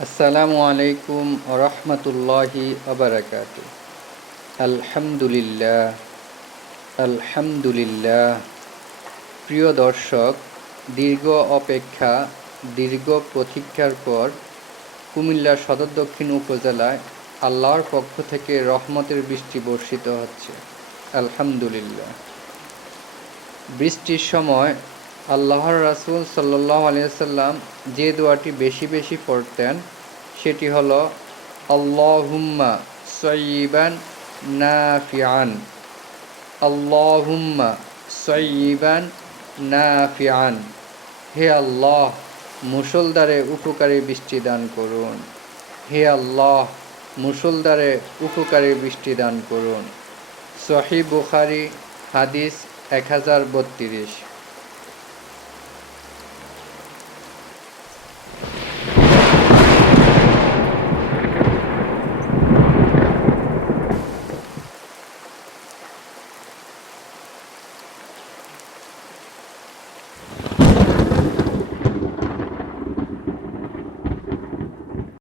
আসসালামু আলাইকুম ওরহমতুল্লাহি আবরাকাতু। আলহামদুলিল্লাহ, আলহামদুলিল্লাহ। প্রিয় দর্শক, দীর্ঘ অপেক্ষা, দীর্ঘ প্রতীক্ষার পর কুমিল্লা সদর দক্ষিণ উপজেলায় আল্লাহর পক্ষ থেকে রহমতের বৃষ্টি বর্ষিত হচ্ছে। আলহামদুলিল্লাহ। বৃষ্টির সময় আল্লাহর রাসূল সাল্লাল্লাহু আলাইহি ওয়াসাল্লাম যে দোয়াটি বেশি বেশি পড়তেন সেটি হলো আল্লাহুম্মা সাইয়্যিবান নাফিআন, আল্লাহুম্মা সাইয়্যিবান নাফিআন। হে আল্লাহ, মুষলধারে উপকারী বৃষ্টি দান করুন। হে আল্লাহ, মুষলধারে উপকারী বৃষ্টি দান করুন। সহিহ বুখারী হাদিস 1032।